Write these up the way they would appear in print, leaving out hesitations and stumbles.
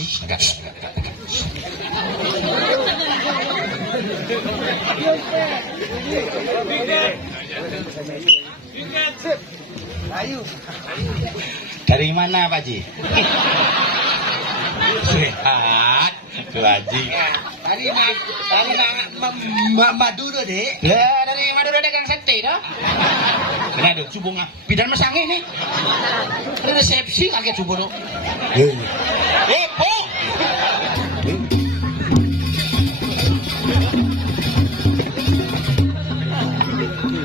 Oke. Agak. Ayo. Dari mana Pak Haji? Sehat, Pak Haji. Dari Madura, Dek. Lah dari Madura dagang sate dah. Kena ada cubung bidan mesangi nih. Ada resepsi kaget cubung. Po.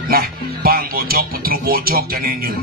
Nah, Bang Bojok, Petru Bojok jadinya.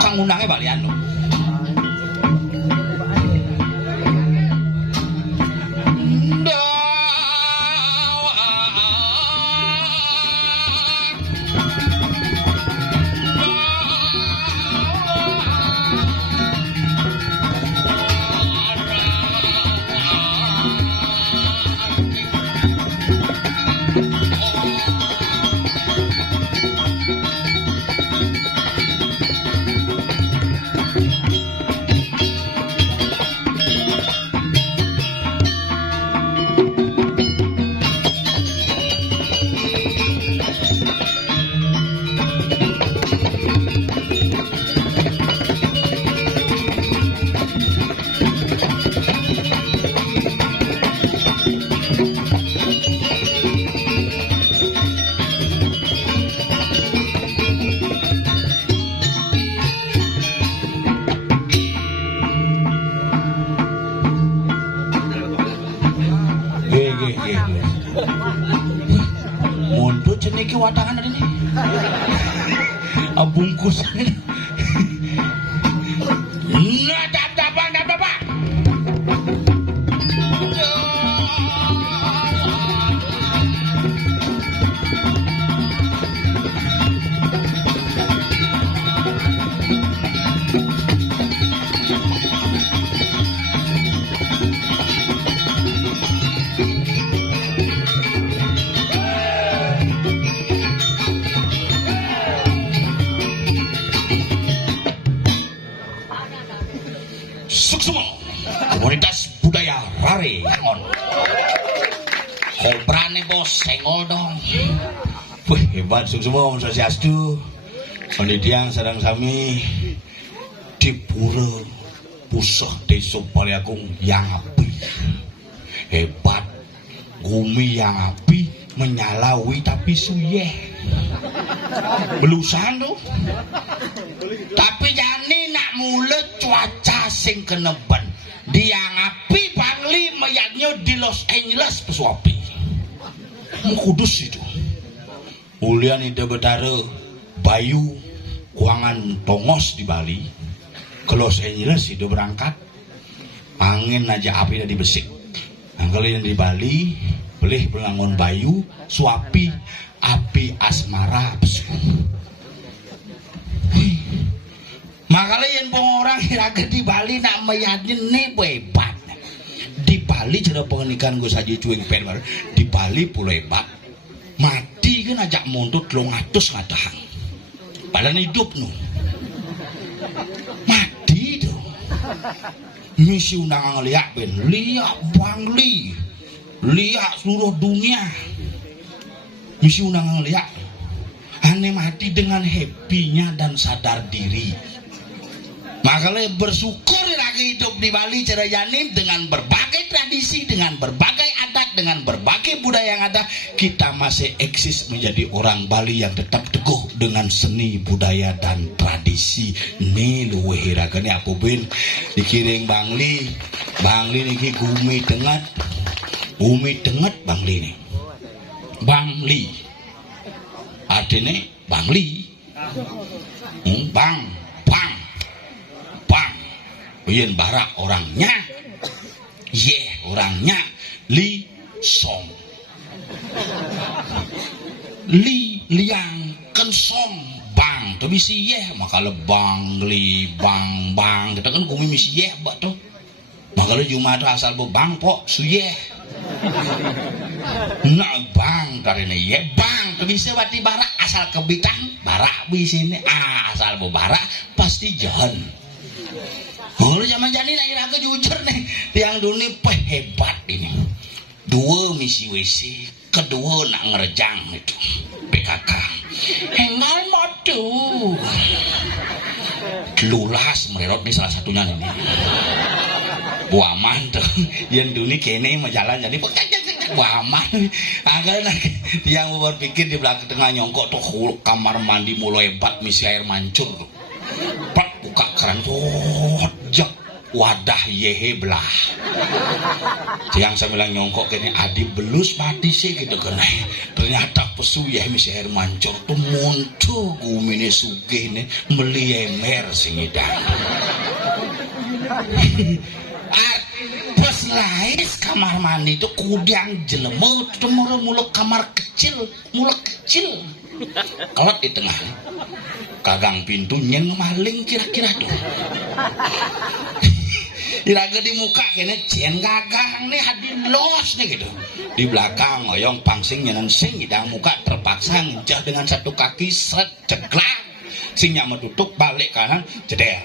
Kang undangnya balian lo. Mondok ceniki watangan ada nih. Bungkus. Nah, dabang. Suksuma komunitas budaya Rare Ngon. Kobrane bos sengol dong. Wih hebat Suksuma Om Swastiastu. Pendidian sareng sami di pura pusah desa Paliagung yang api. Hebat Gumi yang api menyalawi tapi suyeh. Belusan tuh. Tapi jani nak mulut cuaca sing keneban. Dia ngapi pangli mayatnya di Los Angeles pesuapi. Kudus itu. Ulian ide betara Bayu kuangan tongos di Bali. Ke Los Angeles itu berangkat. angin aja api dari besik. Kalau yang di Bali boleh belangon bayu suapi api asmara besik. Makanya yang orang kira di Bali nak meyakin nih hebat. Di Bali cara pengenikan gue saja cuing penbar. Di Bali pulau hebat. Mati kan ajak mondot 200 ngadahang. Padahal hidup nu. Mati tuh. Misi undangan liak ben, liak Bangli, liak seluruh dunia. Misi undangan liak. Aneh mati dengan happy-nya dan sadar diri. Makanya bersyukur lagi hidup di Bali cara Yanim dengan berbagai tradisi, dengan berbagai adat, dengan berbagai budaya yang ada, kita masih eksis menjadi orang Bali yang tetap teguh dengan seni budaya dan tradisi. Nih luweh hiragane apa bin dikiring Bangli, Bangli niki gumi dengat Bangli nih, Bangli artinya Bangli, bang Yen barak orangnya, orangnya, li song, liang kensong bang, tu misi maka lebang bang, kita kan kumi misi bak tu, maka le cuma tu asal bang pok su nak bang dari ni bang, tu bisa bati barak asal kebitang barak bisi ni, asal barak pasti jahan. Kalau zaman jani lahir aku jujur nih, tiang dunia hebat ini. 2 misi WC, kedua nak ngerejang itu PKK. Hengal matu. Lulas mererot nih salah satunya ini. Bu Aman tuh, yang dunia kene majalan jadi Bu Aman. Agak tiang berpikir di belakang tengah nyongkok tuh kamar mandi mulai hebat misi air mancur. Buka keran jak wadah yehe belah. Yang saya bilang nyongkok kene adi belus mati sih gitu kena. Ternyata pesu ya misi air mancur tuh muncul gumine sugih nih meliemer sing idang. Pas lais kamar mandi itu kudang jelemut tuh muluk kamar kecil, muluk kecil. Kelot di tengah. Kagang pintunya maling kira-kira tuh. Iraga di muka kene cien gagang nih hadir los nih gitu. Di belakang oyong pangsing nyenan sing idang muka terpaksa ngejah dengan satu kaki seret ceglak. Singnya menutup balik kanan ceder.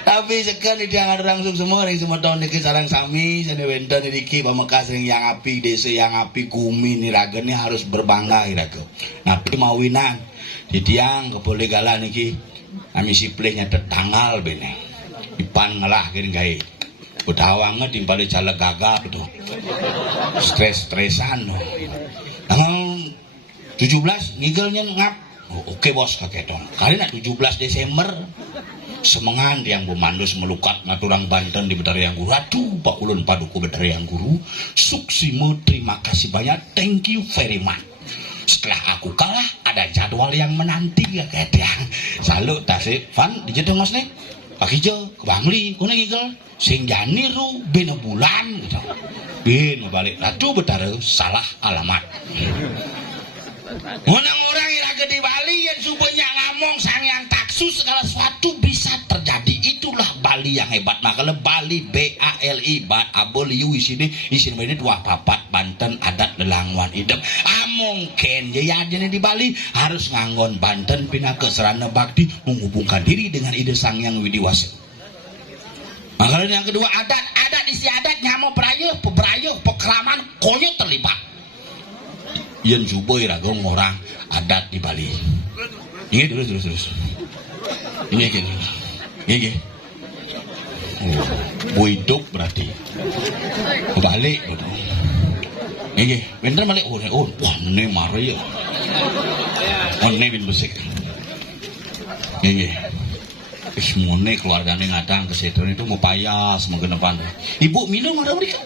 Tapi sekali dia langsung semua ring semua tahun niki sarang sami sene wenten niki Pamekasan yang api desa yang api gumi niraga ini harus berbangga iraga. Napi mawinan di tiang kepole gala niki kami siplehnya tetanggal bene. Ipan ngalah gini gawe. Udawangnya timbali caleg gagal betul. Stres-stresan. Tanggal 17 ngigelnya ngap. Oke bos kaketon. Kali nak 17 Desember semengan yang bumandus melukat ngaturang Banten di Betari yang Guru. Aduh Pak Ulun Paduku Betari yang Guru. Suksimo terima kasih banyak. Thank you very much. Setelah aku kalah ada jadwal yang menanti ya kadang. Salut tasik Van dijedengos nih. Pak Ijo ke Bangli kuna ngigel sing jani ru bena bulan gitu. Bin balik. Aduh Betari salah alamat. Orang-orang iraga di Bali yang subanya ngomong sang yang taksu segala sesuatu bisa terjadi. Itulah Bali yang hebat. Makanya Bali BALI bat aboliu isini ini 2 papat Banten adat lelangwan idem. Mungkin ya di Bali harus nganggon Banten pindah ke Serana Bakti menghubungkan diri dengan ide sang yang widiwasa. Makanya yang kedua adat istiadat nyamo perayuh pekraman konyol terlibat. Yang juboi ragong orang adat di Bali. Ini terus. Ini gini. Ini. Oh, buiduk berarti. Balik betul. Ini bener balik. Oh, wah ini Maria. Oh ini bin besik. Ini. Semuanya keluarganya ngadang ke situ itu mau payas mau kedepan. Ibu minum ada mereka.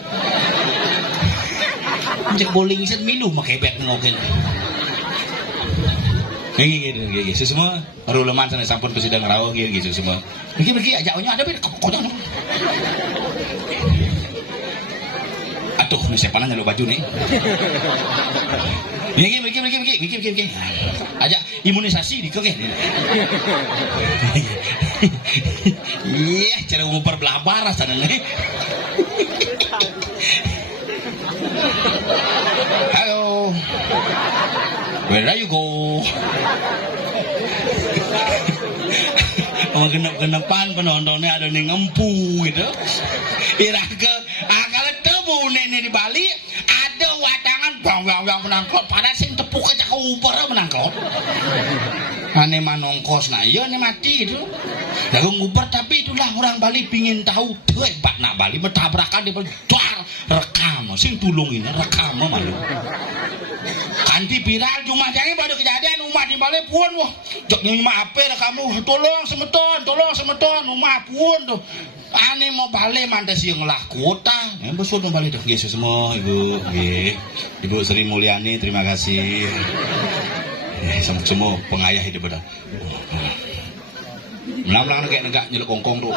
Cek bowling iset minum makai bet ngokin. Gini semua ruleman sana sampun kesidang rawuh gitu semua. Pergi ajaknya ada beda kocok. Atuh, ini siapa nanya lo baju nih? Gini. Ajak imunisasi di kok Iya, cara ngumpar belabar sana nih. Halo. Where are you go? Sama genep-genepan penontonnya ada nih ngempu gitu. Iraga kalau tebu nih di Bali ada wadangan bang menangkot pada sing tepuk aja ke uber menangkot. Ane manongkos nah iya nih mati itu. Dagang uber tapi itulah orang Bali pingin tahu tuh hebat nak Bali mentabrakan di dar rekam sing tulungin rekam malu. Kanti viral cuma jangan pada kejadian umat di Bali pun wah jok nyimak apa kamu tolong semeton umat pun tuh ane mau Bali mantas yang lah kota besok mau Bali tuh Yesus semua ibu Sri Mulyani terima kasih semua pengayah hidup pada melang kayak negak nyeluk kongkong tuh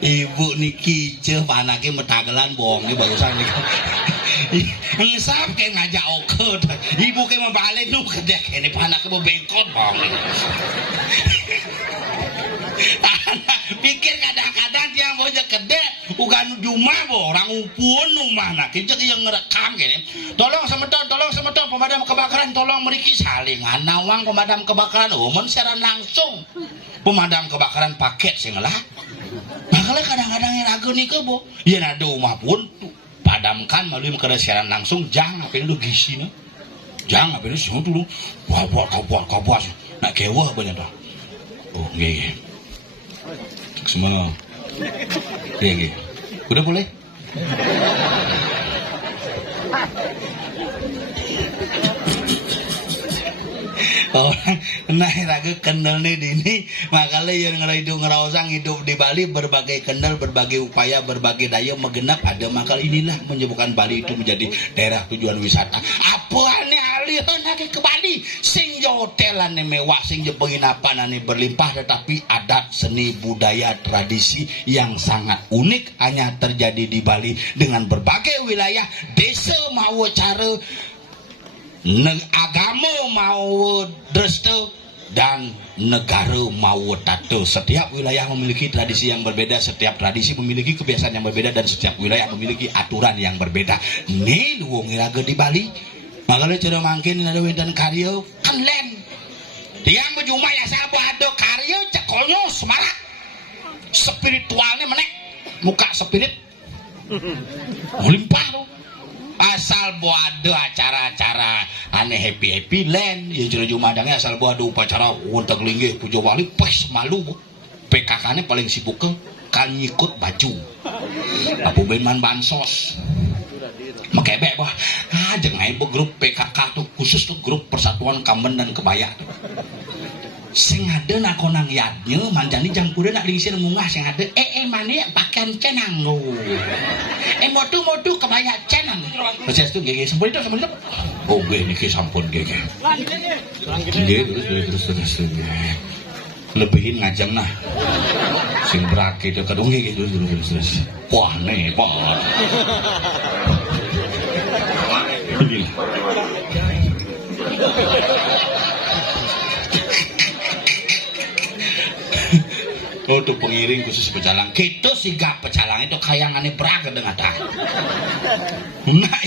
ibu niki ceh anaknya metagelan bohong ini barusan nih ngesap kayak ngajak oke ibu kayak mau balik nu kedek ini anaknya mau bengkot bohong pikir kadang-kadang dia mau kedek bukan cuma orang upun rumah nak kita yang ngerekam gini tolong semeton pemadam kebakaran tolong meriki salingan nawang pemadam kebakaran umum siaran langsung pemadam kebakaran paket sih ngelah makanya kadang-kadang yang ragu nih kebo ya ada rumah pun padamkan melalui kerja siaran langsung jangan apa ini gisi nih jangan apa ini semua dulu kabuas nak kewah banyak dah oh gini semua gini udah boleh orang nah raga kendal nih dini makanya yang ngerosang hidup di Bali berbagai kendal berbagai upaya berbagai daya megenap ada makal inilah menyebabkan Bali itu menjadi daerah tujuan wisata apa aneh alihan lagi ke Bali sing hotelan mewah sing penginapan ane berlimpah tetapi adat seni budaya tradisi yang sangat unik hanya terjadi di Bali dengan berbagai wilayah desa mau cara agama mau dreste dan negara mau tato setiap wilayah memiliki tradisi yang berbeda setiap tradisi memiliki kebiasaan yang berbeda dan setiap wilayah memiliki aturan yang berbeda nih wong iraga di Bali makanya cara mangkin ada wedan karya kan len dia berjumpa ya sahabat ada karya cekolnya semarak spiritualnya menek muka spirit melimpah tuh asal ada acara-acara aneh happy land ya jero jumadangnya asal ada upacara untuk linggih pujo wali pas malu PKK nya paling sibuk ke kan ngikut baju apa benman bansos makebek bah jangan grup PKK tuh khusus tuh grup persatuan Kamben dan Kebaya tuh sing ada nakonang yadnya manjani jang kuda nak diisir mungah sing ada mani pakaian cenang lo motu kebaya cenang proses itu gege sampun itu oh gue niki sampun gege terus lebihin ngajang nah sing berak itu kadung gege terus wah nih pak untuk pengiring khusus pecalang kita sih gak pecalang itu kayangannya beraga dengan tak nah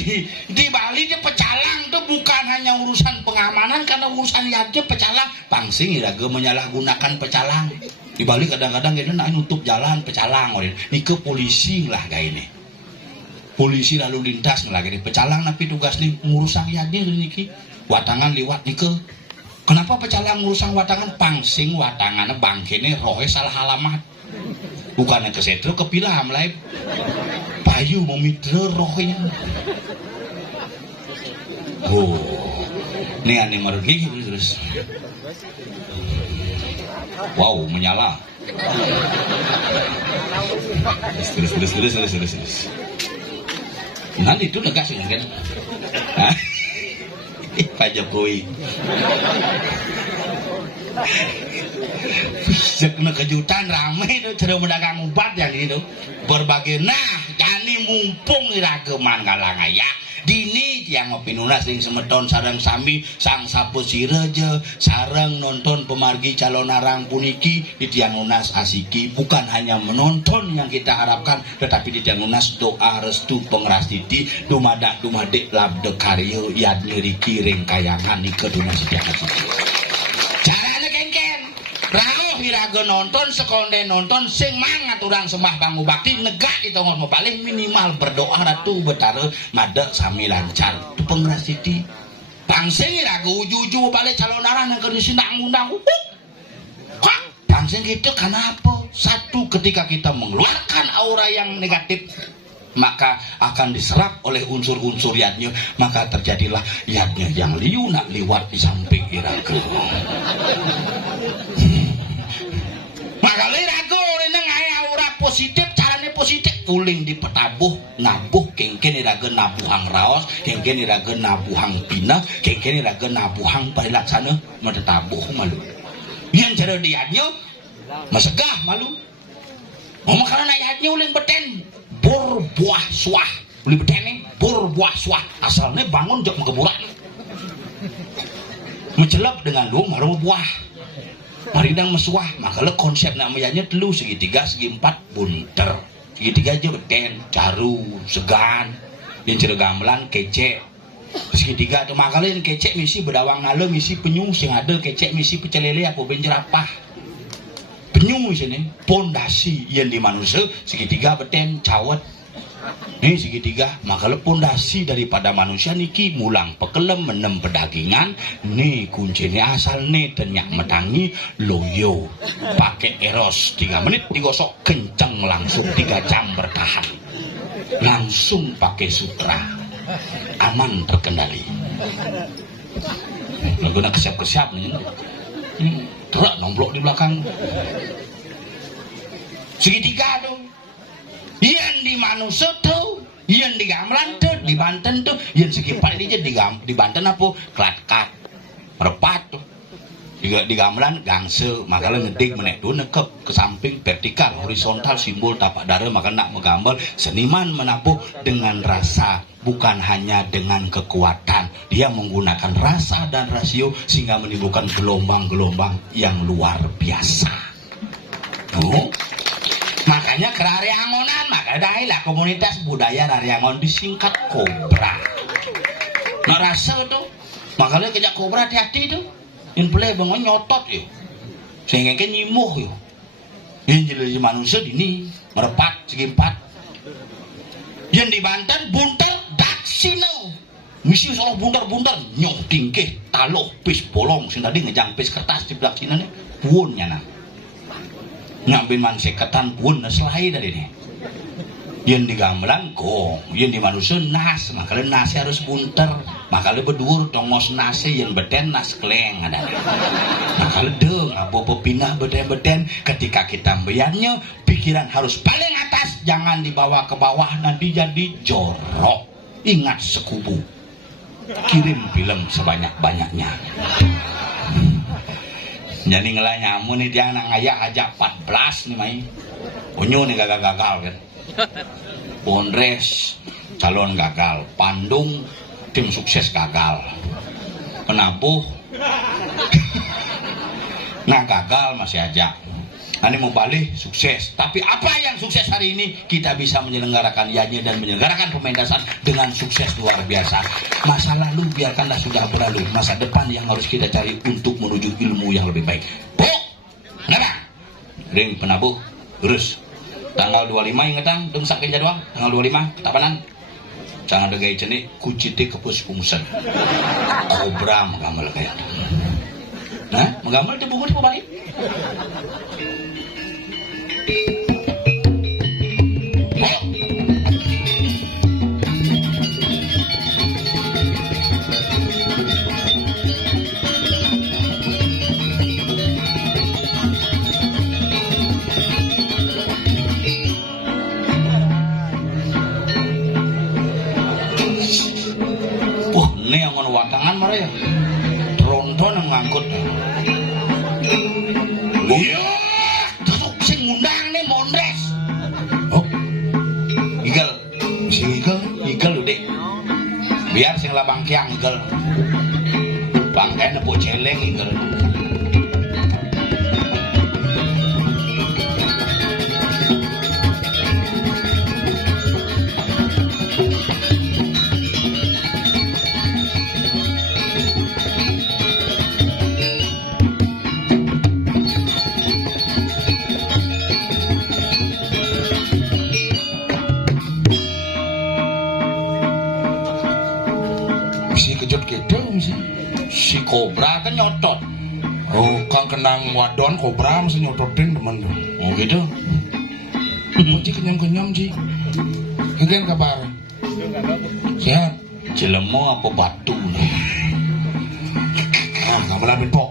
di Bali dia pecalang itu bukan hanya urusan pengamanan karena urusan aja pecalang pangsing iraga menyalahgunakan pecalang di Bali kadang-kadang kita nak nutup jalan pecalang ini ke polisi lah kayak ini polisi lalu lintas lagi pecalang tapi tugas nih ngurusan yadir niki watangan liwat nih ke kenapa pecalang ngurusang watangan pangsing watangan bangkene rohe salah alamat bukannya ke setro kepilah mulai payu memidre rohnya oh ini aneh merugi terus wow menyala terus Nanti itu negas kan? Hah? Pak Jokowi. Kena kejutan rame itu cerita mendagang obat yang itu berbagai. Nah kani mumpung irageman kalangan ya dini tiang ngopi nunas ring semeton sareng sami sang sapu sireje sareng nonton pemargi calon arang puniki di tiang nunas asiki bukan hanya menonton yang kita harapkan tetapi di tiang nunas doa restu pengrastiti dumadak dumadik labde karyo yad nyeriki ring kayangan ike dunas tiang asiki caranya kengken rano hiraga nonton sekonde nonton sing mangat urang sembah bangu bakti negak di tongol paling minimal berdoa ratu betara mada sami lancar itu pengrasiti pangsing hiraga uju-uju balik calon arah yang kerisi undang kok pangsing gitu kenapa satu ketika kita mengeluarkan aura yang negatif maka akan diserap oleh unsur-unsur yadnya maka terjadilah yadnya yang liu nak liwat di samping iraga maka liraga neng aura positif caranya positif uling di petabuh nabuh kengken iraga nabuhang raos kengken iraga nabuhang pina kengken iraga nabuhang parilaksana medetabuh malu yang cara diadnya masegah malu ngomong karena yadnya uling beten berbuah suah uli beten berbuah suah asalnya bangun jok mengeburan mencelap dengan lu maru buah maridang mesuah makanya konsep namanya telu segitiga segi empat bunter segitiga aja beten caru segan yang cerita gamelan kece segitiga tuh makanya yang kece misi bedawang ngalo misi penyu sing ada kece misi pecelele apa benjerapah penyu sini pondasi yang di manusia segitiga beten cawet nih segitiga makanya pondasi daripada manusia niki mulang pekelem menem pedagingan nih kuncinya asal nih tenyak metangi loyo pakai eros 3 menit digosok kenceng langsung 3 jam bertahan langsung pakai sutra aman terkendali lagu nak kesiap-kesiap nih terak nomblok di belakang segitiga tuh yang di manusia tuh yang di gamelan tuh di Banten tuh yang segi paling di Banten apa klat-kat merepat tuh di gamelan gangse makanya ngedik menek tuh nekep ke samping vertikal horizontal simbol tapak darah maka nak menggambar seniman menabuh dengan rasa bukan hanya dengan kekuatan dia menggunakan rasa dan rasio sehingga menimbulkan gelombang-gelombang yang luar biasa makanya ke Rariangonan maka dahil komunitas budaya Rariangon disingkat Kobra nah rasa tuh makanya kejak Kobra hati-hati tuh yang boleh bangun nyotot yuk sehingga kan nyimuh yuk yang jadi manusia ini merepat segi 4 yang di Banten bunter daksino misi soal bunter-bunter nyok tingkih taloh pis bolong sing tadi ngejang pis kertas di belakang sini buun nyana nyambin man seketan pun selai dari ini yang di gamelan gong yang di manusia nas makanya nasi harus bunter makanya berdur tongos nasi yang beden nas kleng ada makanya deng apa pindah beden ketika kita bayarnya pikiran harus paling atas jangan dibawa ke bawah nanti jadi jorok ingat sekubu kirim film sebanyak-banyaknya jadi ngelai nyamu nih dia anak ngajak ajak 14 nih mai unyu nih gagal-gagal kan Bondres calon gagal Pandung tim sukses gagal Penabuh nah gagal masih aja nanti mau balik sukses tapi apa yang sukses hari ini kita bisa menyelenggarakan ianya dan menyelenggarakan pementasan dengan sukses luar biasa masa lalu biarkanlah sudah berlalu masa depan yang harus kita cari untuk menuju ilmu yang lebih baik kenapa? Ring Penabuh urus tanggal 25 ingetan dong saking jadwal tanggal 25 ketapanan jangan ada gaya jenik kuciti kepus pungsen Kobra menggambar kayak nah menggambar di buku di pembalik ya. Tronton yang ngangkut. Iya, tetep sing ngundang nih Mondres. Oh, Igel, si Igel lho Dik. Biar sing labang kiang Igel. Bang nepuk celeng Igel. Si kobra kan nyotot. Oh, kang kenang wadon kobra mesti nyototin teman tuh. Oh gitu. Ci kenyam-kenyam Ci. Kalian kabar? Sehat. Jelemo apa batu nih? Ah, kamu lamin pok.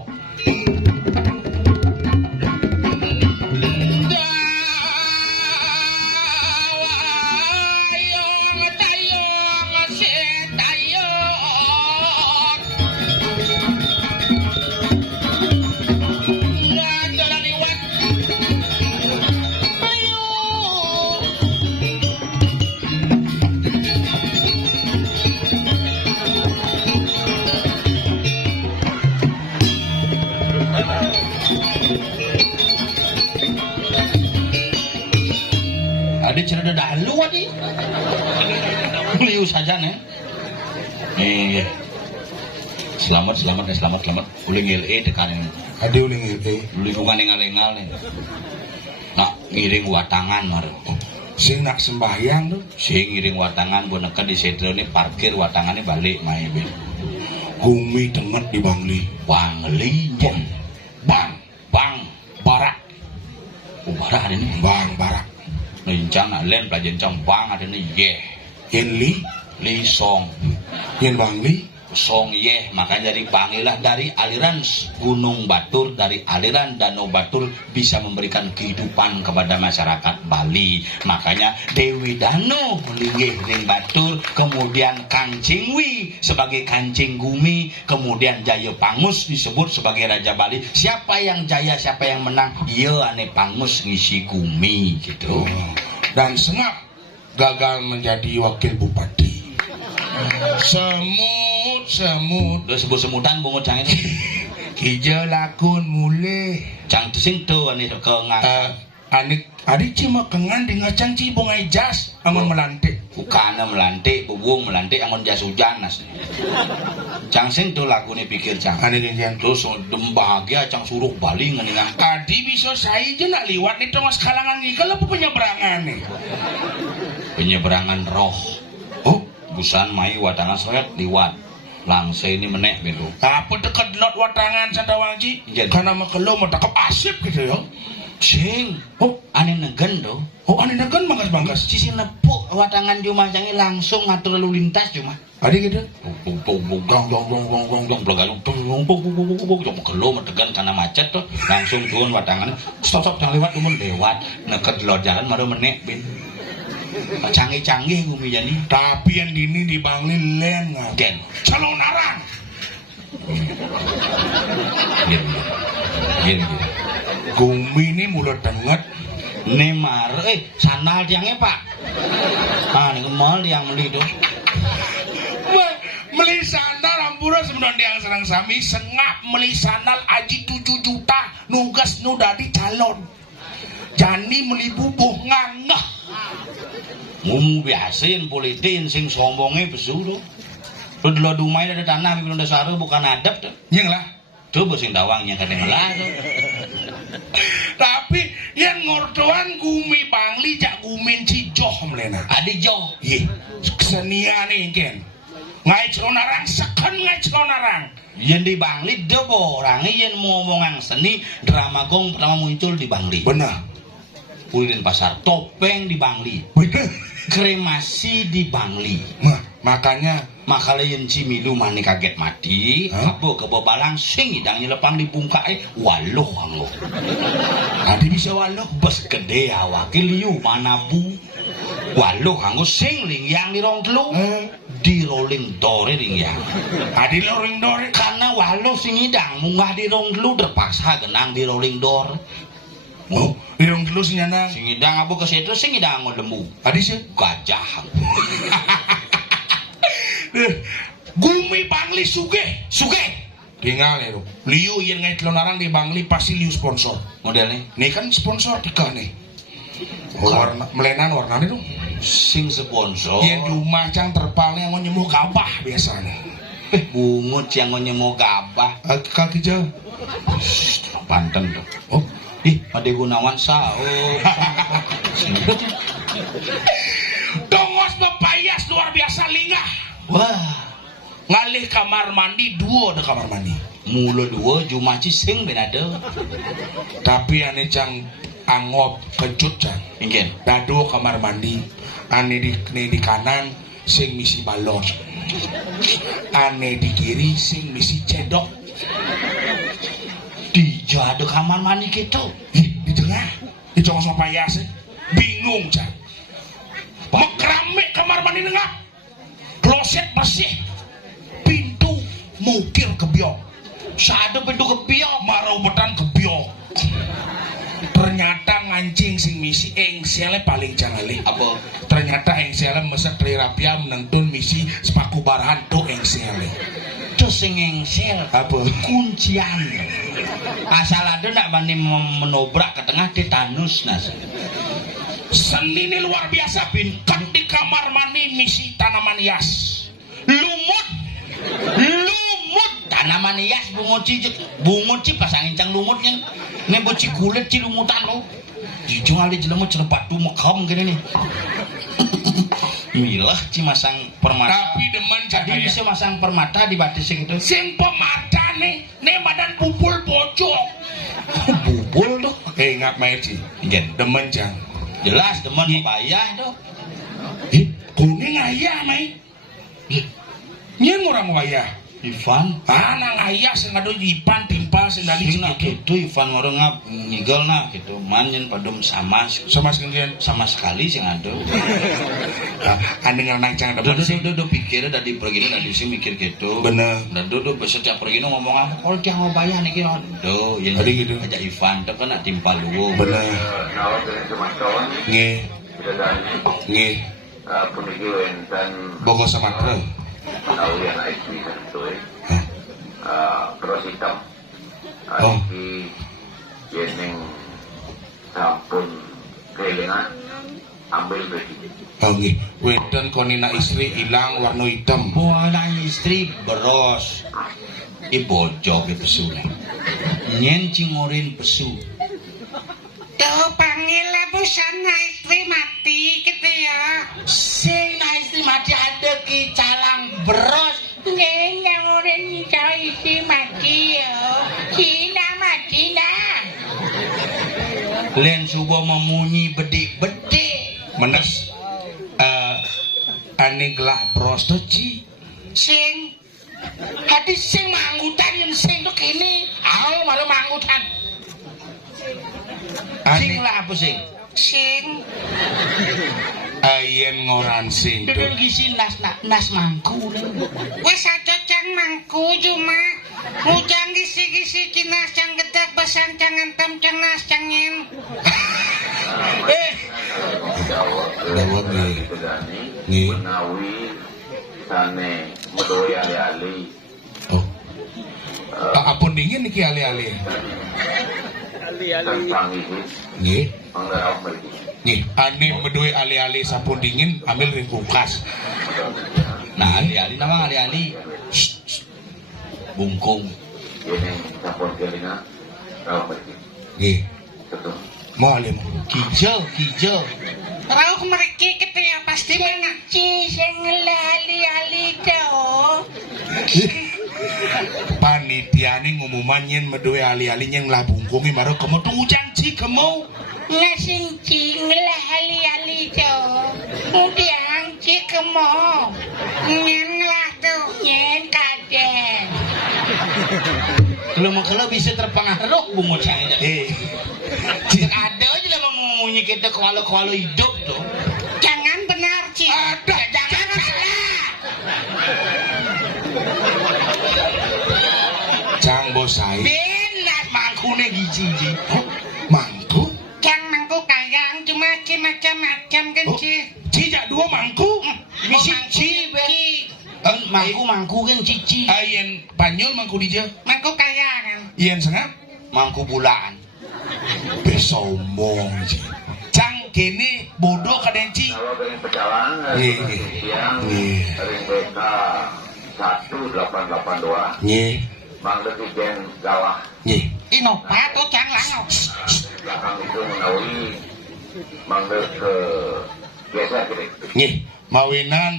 Ada cerita dahulu adi. Beliau saja nih. Iya. Selamat. Uling LE tekan. Ade uling LE. Uling bukan ngal-ngal nih. Nak ngiring watangan mar. Sing nak sembahyang tuh. Sing ngiring watangan boneka di setro nih parkir watangannya balik main ben. Gumi denget di Bangli. Bangli jen. Bang barak. Barak ada nih. Bang barak. Nincang nak len pelajaran cembang ada nih ye. Yen Li song. Yen Bangli. Song Yeh, makanya dari pangilah dari aliran Gunung Batur, dari aliran Danau Batur bisa memberikan kehidupan kepada masyarakat Bali. Makanya Dewi Danu linggih ring Batur, kemudian Kancing Wi sebagai Kancing Gumi, kemudian Jaya Pangus disebut sebagai Raja Bali. Siapa yang jaya, siapa yang menang? Iya, ane Pangus ngisi Gumi gitu. Dan Sengap gagal menjadi wakil bupati. Semut Lo sebut semutan bungut cang itu. hijau lakun mulai Cang sing tuh ane ke ngang. adik cima kengan di ngacang cibung jas angon melantik Bukana melantik, bubung melantik, angon jas hujan nas. Cang sing tuh lagu nih pikir cang. adik yang Terus dem bahagia cang suruh Bali ngeningan. tadi bisa saya aja nak liwat nih tengah kalangan ngikal apa penyeberangan nih Penyeberangan roh. oh Busan mai watangan soet liwat. Langse ini meneh gitu. apa dekat lot watangan sadawang ji Iya. karena makelo mau takap asip gitu ya Sing, oh ane negen tuh. oh aneh negan bangkas-bangkas Sisi nepuk watangan cuma cangi langsung ngatur lalu lintas cuma. adik gitu Kelo metegan karena macet tuh langsung turun watangan stop jangan lewat tumun lewat neket lo jalan maru menek bin canggih gumi jani tapi yang dini di Bangli len gen calon arang gini Gumi ini mulut denget Nemar sandal tiangnya pak ini kemal yang beli tuh meli sandal ampura sebenarnya yang serang sami Sengap meli sandal aji 7 juta nugas nu dadi calon jani meli bubuh ngangah ngumu biasin politin sing sombongnya besu tuh lu dulu dumai ada tanah bikin udah saru bukan adab tuh yang lah tuh sing dawangnya kadang lah tuh tapi yang ngordoan Gumi Bangli jak gumin cijoh melena adi joh iya kesenian nih ken ngai celonarang seken ngai celonarang yen di Bangli debo orangnya yen mau ngomongan seni drama gong pertama muncul di Bangli benar Ulin pasar topeng di Bangli benar kremasi di Bangli makanya makalayan cimilu mani kaget mati apa kebebalang sing hidangnya lepang dibungkai waluh anggo tadi bisa waluh bes gede wakil yu mana bu waluh anggo sing ling yang di rong telu di rolling door ring ya. Adi rolling door. Karena walau sing ngidang munggah di rong lu terpaksa genang di rolling door. Oh, di rong lu sing nyandang. Sing ngidang abu ke situ sing ngidang lembu. Adi sih Gajah. Gumi Bangli Sugih. Tinggal ya tuh. Liu yang ngait lonarang di Bangli pasti liu sponsor. Modelnya Nih kan sponsor tiga nih. Warna melenan warnanya tuh. sing sponsor. Yang di rumah cang terpalnya mau nyembuh gabah biasanya. Bungut yang nyemo gabah. Kaki jauh. Banten tuh. Oh, Ih, Ade Gunawan saur. dongos bepayas luar biasa lingah. Wah, Ngalih kamar mandi dua ada kamar mandi. mula dua jumaci sing benade. Tapi ane cang angop kejut cang. Ingin. Dado kamar mandi. Ane di kanan sing misi balon. Ane di kiri sing misi cedok. Di jado kamar mandi gitu. Di tengah di congos bepayas. Bingung cang. Mekrame kamar mandi nengah. Kloset bersih. Pintu mukir kebiok. Sado pintu kepiok. Marau betan kebiok. Ternyata ngancing sing misi engsele paling cangalih. Apa? Ternyata engsele mesak dari rapia menentun misi sepaku barahan tuh engsele. Terus sing engsel. Apa? Kuncian. Asal ada nak bani menobrak ke tengah tetanus nas. Seni ini luar biasa. Kan di kamar mandi misi tanaman hias. Lumut tanaman hias bungut ci pasang incang lumutnya ini boci kulit ci lumutan lo jujung ali jelemut cerpat tu mekam gini nih milah ci masang permata Tapi demen jadi cakaya. bisa masang permata di batis gitu Sing pemata nih badan bubul pojok. bubul tuh Ingat Maeci. Ingin. Demen jang. jelas teman bayar tuh Kuning ayah Mai. Nyen orang wayah. Ivan Nang ayah sing ngadu Ipan timpal sing dari Cina gitu. gitu Ivan orang ngap ngigel nah gitu manjen padum sama Sama sekalian. sama sekali sih ngadu Ane nang cang demen sih. Udah pikirnya dari pergi dari sini mikir gitu. Bener. Dan dulu setiap pergi ngomong apa? Kalau jangan bayar nih kira. Do, ya Tadi gitu. Aja Ivan, itu kan nak timpal dulu. Bener. Nge. Nge. Bogor Sumatera. Terus hitam Oh. di jeneng sampun kelingan ambil begitu. Oh nggih. Wedan konina istri hilang warna hitam. Buana istri beros. Ibojo ke pesu. Nyen cingorin pesu. Tuh panggil busana istri mati gitu ya. Sing na istri mati ada ki calang beros. Nggak nyamurin cowok istri mati ya. Cina mati dah. Len subuh memunyi bedik-bedik. Menes. Ane gelah bros tuh ci. Sing hati sing manggutan yang sing tuh kini. Aku malah manggutan. Sing Ane lah apa sing? Sing ayen ngoran sing tuh. Duduk gisi nas mangku. wes aja cang mangku cuma mujang gisi-gisi kinas cang gedak besan cang antem cang nas cangin. Dawat nggih. Nggih. Menawi sane medoy ali-ali Oh. Apun dingin niki ali-ali. tentang ini Nggih. mengarah pergi. Nggih, ane medue ali-ali sapun dingin ambil ring kulkas. Nah, ali-ali nama ali-ali. Bungkung. Jeneng sampun kelingan arah pergi. Nggih. Betul. Mau ali mau. Kijau. Rauh mereka gitu ya pasti mengaci sing lali-ali tuh. Panitia nih ngumuman yen medue ali-ali yang lah bungkungi baru kamu tunggu janji kamu. Ngasing cing lali-ali tuh. Udiang cikemo. Nyen lah tuh nyen kaden. Kalau bisa terpengaruh bungut sang ini. Ada aja lah memunyi kita kualo hidup tuh. Jangan benar cing. Ada. Jangan salah. Cang bosai. benak mangkune giji-giji. Mangku? Cang mangku kayang cuma macam-macam kan Oh, Ci. cija dua mangku. Misi ci mangku kan cici. Ayen Banyul mangku dia. Mangku kayang. Yen sengap. Mangku bulaan. Besombong. Cang kene bodoh kadenci. Kalau dengan pecalang, Iya. siang, Iya. ring BK 1882, Nye, Mang Leki Gen Gawah, nye. Inopat atau cang langau. belakang itu menawi Mang Leki ke Geser gede. Nye, mawinan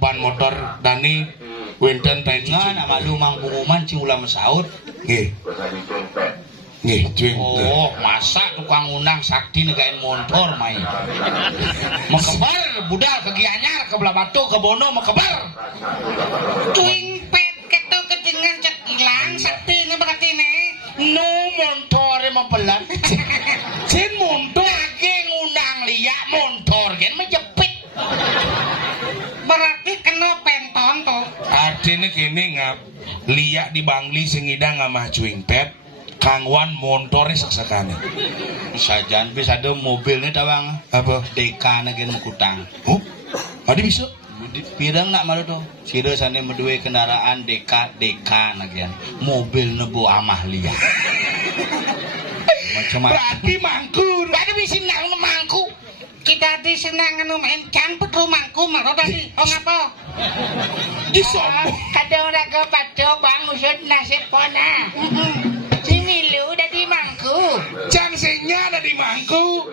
ban motor Dani Winten Tain Ngan Cici. amalu mangkunguman cing ulah mesaut. Nye, Bahasa Hijau Pet, nye, cuy. Oh, masa tukang undang sakti negain motor main. Mekebar budal ke Gianyar, ke Belah Batu, ke Bono mekebar. Cuing pet keto kedengar cek hilang sakti ini berarti nih. Nu montore mempelat. Cen motor. Lagi ngundang liak motor gen menjepit. Berarti kena penton tuh. Artinya kene ngap liak di Bangli sengida ngamah cuing pet. Kangwan montore saksakane. Sajan bisa ada mobilnya tawang. Apa? Deka nagen kutang. Oh, ada bisa? Pirang nak malu tuh. Sira sana medue kendaraan deka nagen. Mobil nebo amah liak. Macam-macam. Berarti mangku. Ada bisa nak mangku. Kita di senang anu main campur rumahku malah tadi. Oh ngapa? Disombong. Kadang udah ke pacok bang usut nasib pona. Si Milu udah di mangku. Cang senya ada di mangku.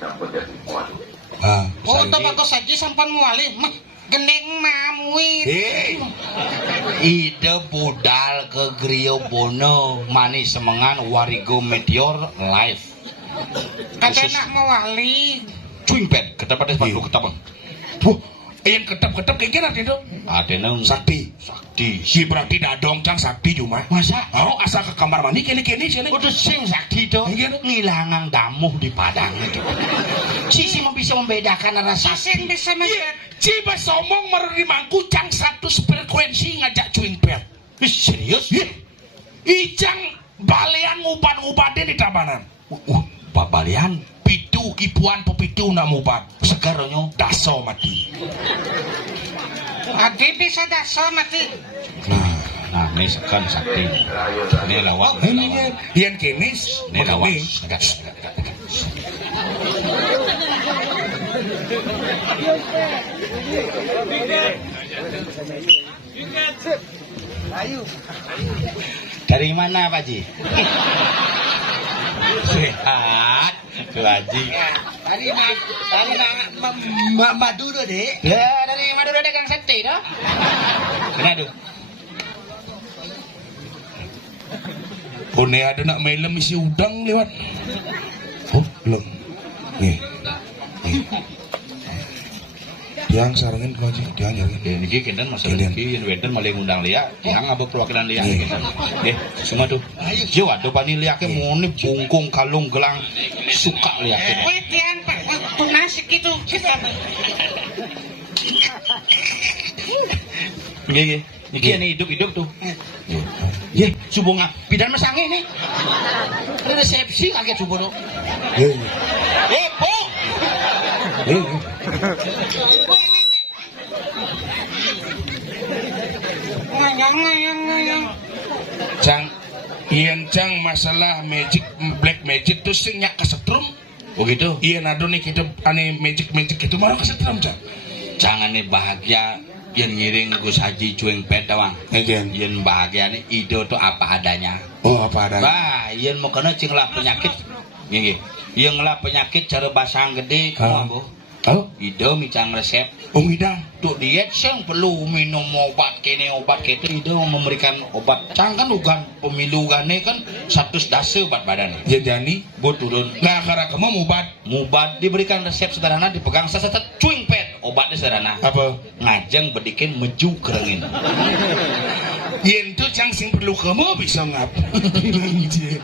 campur jadi waduh. Ah, Oh, tapato saja sampan muali. Mah gendeng mamuit. Ide budal ke Grio Bono manis semengan Warigo Meteor live. Kata nak mawali. Cuimpet ketapatnya sepatu ketapang. Wah, yang ketep-ketep kayak gini itu. Ada neng Sakti. sakti. Si berarti dadong cang sakti cuma. Masa? Oh, asal ke kamar mandi kini sini. Udah sing sakti itu Iya. ngilangan damuh di padang itu. Sisi mau bisa membedakan rasa Sisen bisa Iya, ciba somong merdi mangku cang satu frekuensi ngajak cuimpet. serius? Iya. Icang balean ngubat-ngubatin di tabanan. Babalian Pitu ipuan pepitu nak ngubat. segaronyo Daso mati. Adi bisa daso mati. nah ini sekan sakti ini lawak Ini dia, yang kenis. ini lawak begini. Ayo. dari mana Pak Ji? Sehat Pak Haji. Dari Madura, Dek. Ya dari Madura dagang sate dah. Kenapa tuh? Pone ada nak melem isi udang lewat. Oh, belum. Nih. Nih. Yang sarangin kau aja, dia nyariin. Ya niki kinten masalah Kinten. niki yang weden maling undang liak, yang ngabek perwakilan liak Iya. kinten. Nggih, semua tuh. Yo ado bani liake muni bungkung kalung gelang suka liake. Wait yan pak. Tunasik itu. Kita. Nggih nggih. Niki ane hidup-hidup tuh. Nggih, subonga pidan mesange nih. Resepsi kaget subono. Eh, Po. eh. Ngayang. Cang, Ian cang masalah black magic tuh sing nyak kesetrum. Begitu. Ian ado nih kita ane magic itu marah kesetrum cang. Jangan nih bahagia yang ngiring Gus Haji Cueng Pet doang. Again. Yang bahagia nih ide tuh apa adanya. Oh apa ada? Bah, yang mau kena cing lah penyakit. Nggih. Yang lah penyakit cara basang gede kamu Ah. ambo. Oh, Ide micang resep. Idang. Tuh diet sing perlu minum obat kene obat kete ide memberikan obat. Cang kan ugan pemilu gane kan 100 dase obat badan. Ya jani. Buat turun. Nah karena kamu mubat Mubat diberikan resep sederhana dipegang seset Cueng Pet obatnya sederhana. apa? Ngajeng bedikin meju kerengin. Ian tuh cang sing perlu kamu bisa ngap.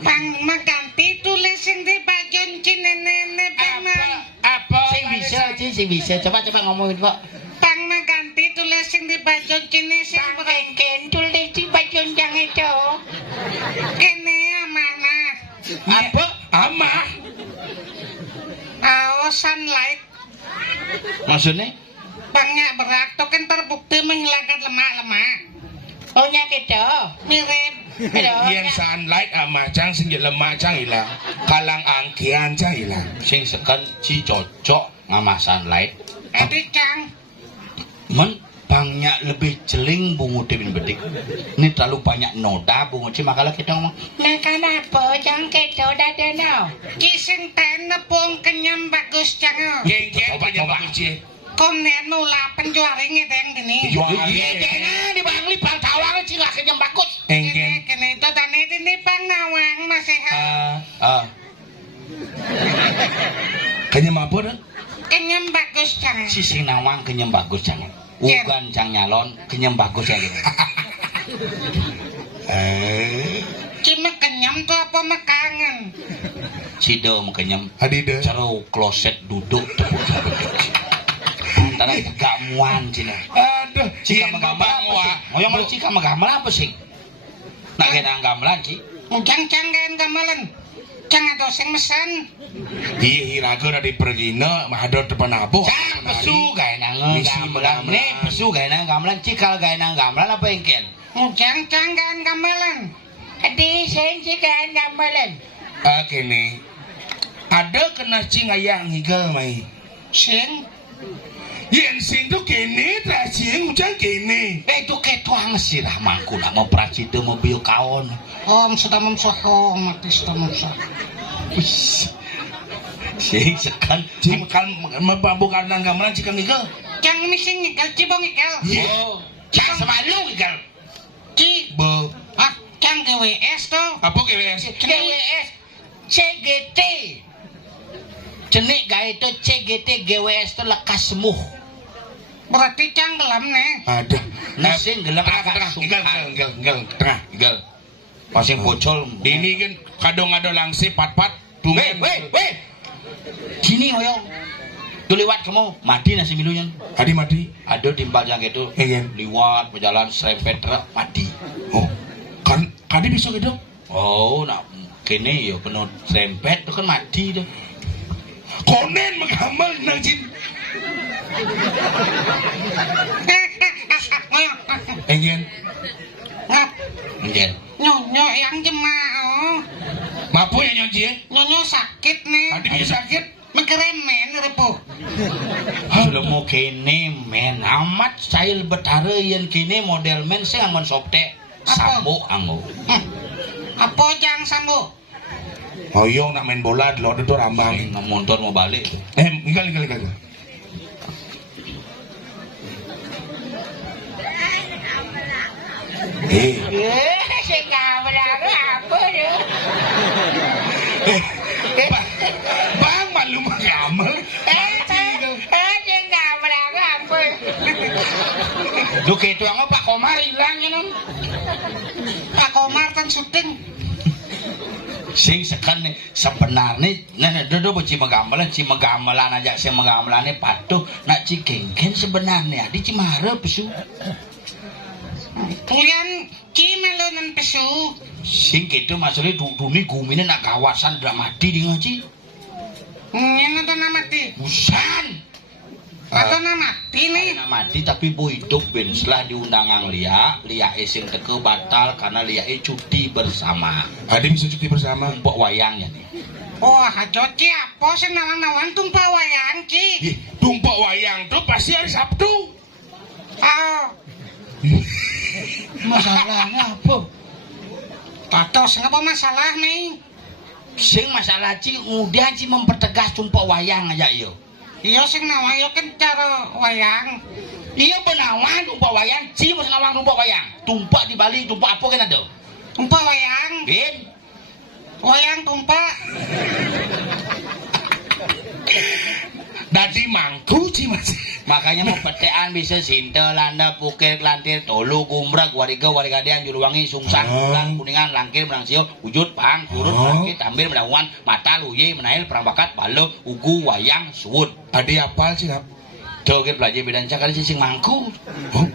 Pang maganti tulis sing di bagian cinene penang. Apa? Sing bisa coba ngomongin Pak. Pang maganti tulis sing di bagian cine sing bereng. Amah. Sunlight. Maksudnya? Banyak berat tuh kan terbukti menghilangkan lemak-lemak. Oh nya gitu. Mirip. Yen sunlight amah cang sing lemak cang hilang. Kalang angkian cang hilang. Sing sekan ci cocok ngama sunlight. Edi Cang. Men banyak lebih jeling bungu tebin bedik. Ini terlalu banyak noda bungu ci makalah kita ngomong. Nah kenapa Cang gitu dadeno? Kising ten nepung kenyam bagus Cang. Geng-geng Coba, punya coba. bagus sih. Konen mula penjuaringnya deng gini. Iya, di Bangli Bang Tawang ci lah kenyam bagus. Geng-geng. Kene itu tane ini Bang Nawang masih Kenyam apa dah? kenyam bagus Cang. Si sing nawang kenyam bagus jangan. Ugan cang nyalon kenyam bagus ya gitu. Cuma kenyam tuh apa mekangen? Sido mau kenyam. Adida. Caro kloset duduk tepuk bedik. Antara gak muan cina. Aduh, Cika yen menggambar apa sih? Oyong mau cika menggambar apa sih? Nak kena gambaran ci. Ujang Cang kan gamelan. Cang ada sing mesen. Iya hiraga dari pergina mahador depan abu. Cang pesu gaya nang gamelan. Nih pesu gaya nang gamelan. Cikal gaya nang gamelan apa yang kian? Ujang Cang kan gamelan. Di sen cikan gamelan. Kene. Ada kena cing ayang higal mai. Sing. Yen sing tu kene tak cing ujang kene. Itu ketuang sirah mangku nak mau pracito mau bio kaon. Om sudah memsoho mati sudah memsoho. Sing sekan. Cing kan bukan nang gamelan cikang higal. Cang mising ikel cibong ikel. Oh, cang semalu ikan. Ci. Be. Ah, Cang GWS tuh. Apa KWS? GWS CGT. Cenik gaya itu CGT GWS itu lekas semuh. Berarti Cang gelam nih. Ada. Nah, sing gelem Tengah, higal, tengah, higal. Pasing bocol. Ini kan kadang-kadang langsir pat-pat. Weh. Gini oyong. Tuh liwat kamu, mati nasi milunya. Adi mati. Ada timpal jang itu. Iya. Liwat berjalan serempet truk mati. Oh, kan kadi bisa gitu. Oh, nak kene ya penuh serempet itu kan mati dah. Konen menghamal nang cin. Engen. Ngap. Enjen. Nyonyo yang jemaah. Mapu ya nyonci? Nyonyo sakit nih. Adi bisa sakit. Mengkeremen repo. Sudah mau kene men amat cair betara yang kene model men sing aman sopte sambo anggo. Apa Cang sambo? Hoyong nak main bola di luar itu rambang. Nang motor mau balik. Higal. Sing gamelan apa ya? Bang malu mengamal. Sing gamelan apa? Duh gitu anggo Pak Komar hilang ya non. Pak Komar kan syuting. Sing sekan nih sebenarnya nah dodo ci megamelan aja sing megamelane patuh nak ci genggen sebenarnya di Cimara pesu. Tulian Ci melonan pesu. Sing gitu maksudnya duni gumine nak kawasan dak mati di ngaji. Ini ada mati. Busan. Ada mati nih. Nak mati tapi bu hidup ben setelah diundang ang Lia sing teke batal karena Lia cuti bersama. Adi bisa cuti bersama. Tumpuk wayangnya nih. Wah, Ci apa sih nawan-nawan tumpah wayang Ci? Tumpuk wayang tuh pasti hari Sabtu. Oh, Masalahnya apa? tatos apa masalah nih? Sing masalah Ci udah Ci mempertegas tumpuk wayang aja yo. Iya sing nawang yo kan cara wayang. Iya benawan tumpuk wayang Ci mesti nawang tumpuk wayang. Tumpak di Bali tumpuk apa kan ada? Tumpah wayang. Bin. Wayang tumpah. Dadi mangku Ci mas. Makanya mau petean bisa sintel landa pukir lantir tolu gumrak wariga dian juluwangi sungsang bulan kuningan langkir menang sio wujud pang turun langkir tampil menawan mata luye menail perang bakat balo ugu wayang suwud. Adi apal sih kap? Joget belajar bedan cakal sing mangku. Oh,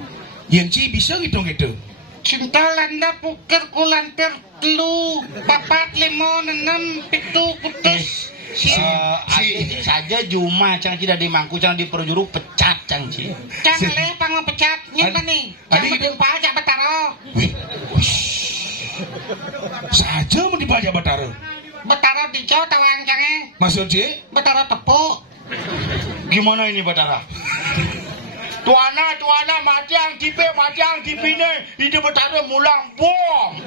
yang Ci bisa gitu. Cinta landa pukir kulantir telu papat limo enam pitu saja Juma cang tidak dimangku cang di perjuru pecat cang ci. Cang leh pang pecat nyapa nih. Cang bedeng pajak betaro. Wih, saja mau dibaca Batara. Betaro dijo tawang cange. Maksud Ci? Betaro tepuk. Gimana ini Batara? Tuana matiang tipine ide Batara mulang bom.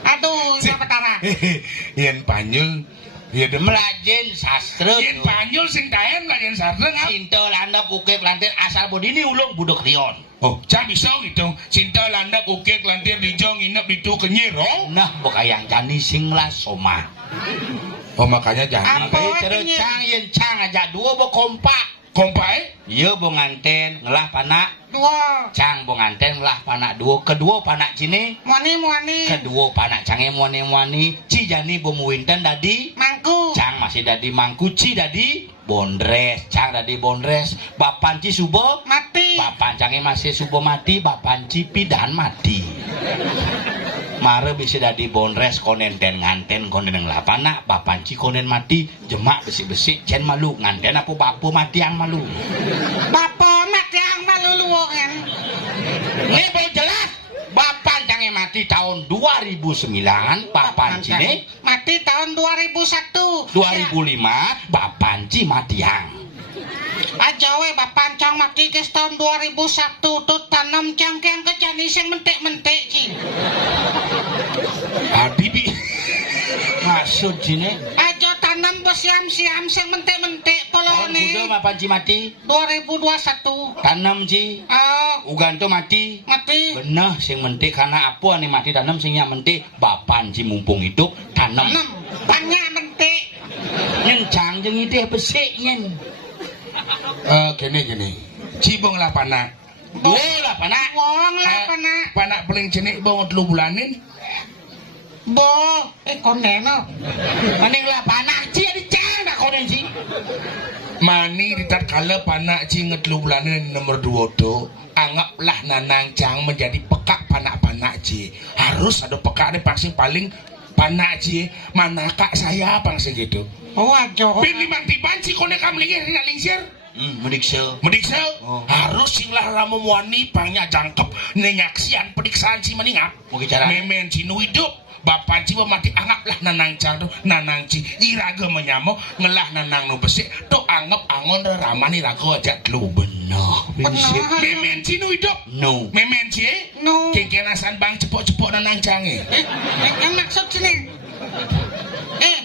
Aduh, ya betara. Yen Panyul ya Melajen sastra. yen Panyul sing daem lah yen sareng ngap. Cinta landap ukek lantir asal bodini ulung budok rion. Oh, cang bisa gitu. Cinta landap ukek lantir dijong nginep di tu kenyero. Nah bokayang jani sing lah soma. Oh, makanya jangan. Apa Makanya cara artinya? cang yen cang aja dua bo kompak. Kompai? Iya bo nganten ngelah panak. Dua. Cang bo nganten ngelah panak dua. Kedua panak cine. Muani. Kedua panak cange muani. Ci jani bo muinten dadi. Mangku. Cang masih dadi mangku. Ci dadi bondres. Cang dadi bondres. Bapan ci subo. Mati. Bapan cange masih subo mati. Bapan ci pidan mati. Mare bisa dadi bondres konen ten nganten konen ngelah panak. Bapan ci konen mati. Jemak besi-besi cen malu. Nganten apa bapu mati yang malu. Bapak mati yang malu luwongan. Ini boleh jelas. Bapan cange mati tahun 2009. Bapan cine. Mati tahun 2001. 2005 Bapan ci mati yang. Ajawe bapak cang mati ke tahun 2001 tuh tanam cangkeng ke jani sing mentek-mentek ci. Adi bi. Maksud cine. Aja tanam besiam-siam sing mentek-mentek Tahun kuda polone. Bapan ci mati. 2021. Tanam ci. Oh, Uganto mati. mati. Bener sing mentik karena apa nih mati tanam sing yang mentik Bapan ci mumpung hidup tanam. Tanam banyak mentek. Nyencang jeung ide besik nyen. Gini. Cibong lah panak. Lah panak. Wong lah panak. Panak paling cenik bong 3 bulanin. Bo, koneno. Maning lah panak ci ada cang dak konen ci. Mani ditat kala panak ci 3 bulanin nomor 2 do. Anggaplah nanang cang menjadi pekak panak-panak ci. Harus ada pekak nih paling panak ci. Mana kak saya pangsing gitu. Oh, aja. Pin limang tiban ci kone kam lingir tidak lingsir. Meniksel. Mediksel Oh. harus singlah ramu wani banyak jangkep nenyaksian periksaan si meningap. Mungkin cara. Memen cinu hidup. Bapak ci mati anggaplah nanang cang tu nanang ci iraga menyamuk ngelah nanang nu besik tu anggap angon ramani raga aja dulu. Bener. Bener. Memen cinu hidup. No. Memen ci No. kengkenasan bang cepok-cepok nanang cange. Yang maksud sini.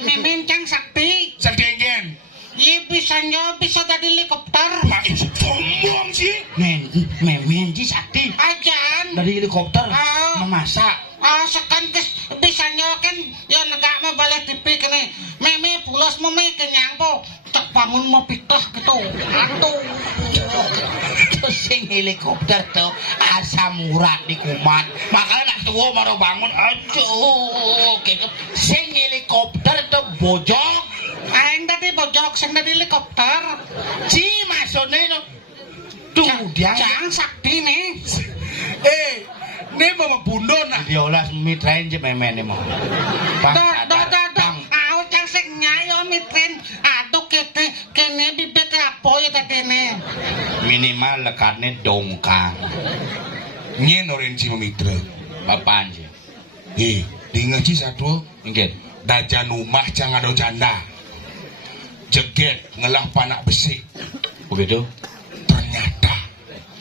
Mimin cang sakti. Sakdenggen. Iya bisa jadi helikopter. Mak itu sombong sih. Memen ci sakti. Ajan. Dari helikopter Ah. memasak. Sekan bisa kan ya negak mah balik TV kene. Meme pulas meme kenyang po. Cek bangun mau pitah gitu. Aduh. Terus sing helikopter tuh asam urat di kumat. Makanya nak tua mau bangun aduh gitu. Sing helikopter tuh bojok. Aing tadi bojok sing tadi helikopter. Ci maksudnya itu. Tuh dia. Cang sakti nih. Ini mau bunuh nak. Diolah mitrain je memen mau. Aku cang sing nyayo mitrin. Aduh kene bibit apa ya tadi nih. Minimal lekatnya dongkang. Nyen orang ci memitra. Apaan sih? Di ngaji satu. Mungkin. Dajan rumah jangan ada janda. Jeget ngelah panak besi. Begitu. Ternyata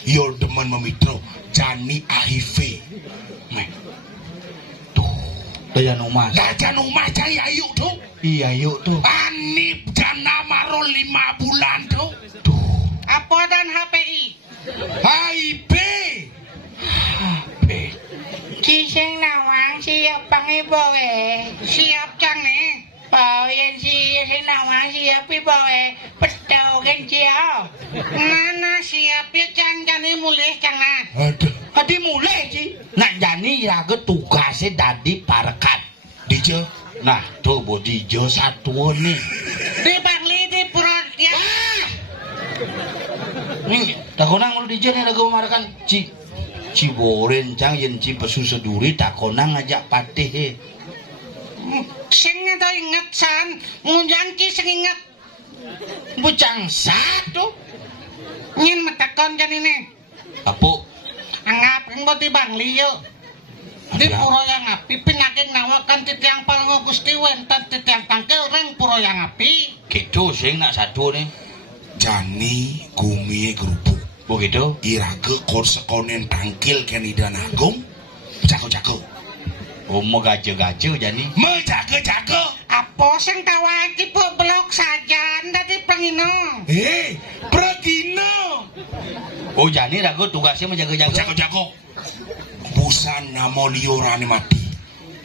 yo demen memitro jani HIV. Meh. Tuh. Dayan rumah. Dajan rumah cari ayu tuh. Iya yuk tuh. Anip jana maro 5 bulan tuh. Apa dan HPI? HIV. Cising nawang siap pang ibu Siap cang nih. Bao yan sing nawang siap ibu petau kan cio. Mana siap ya cang jani mulih cang. Aduh. Hadi mulai sih. Nak jani raga tugasnya dadi parekat. Dijo. Nah tuh bodi jo satu nih. Di Bangli di Purot ya. Nih tak konang lu DJ nih raga parekan ci boren cang yen ci pesu seduri tak konang ngajak patih. Sing ada ingat san, munjang ki sing ingat. Bujang satu. Nyin metekon jan ini. Apo? Anggap yang mau dibangli yuk. Di puro yang api pinaging nawakan titiang palungo Gusti Wenten titiang tangkel ring puro yang api. Gitu sing nak satu nih. Jani gumie kerupuk. Begitu. Irage kor sekonen tangkil kenidan agung. Jago-jago. Oh mau gaje-gaje jadi. Menjago-jago. Apa sing tawaji po blok saja dari pengino. Pregino. Oh jadi ragu tugasnya menjaga-jaga. Jago-jago. Busana mau liurane mati.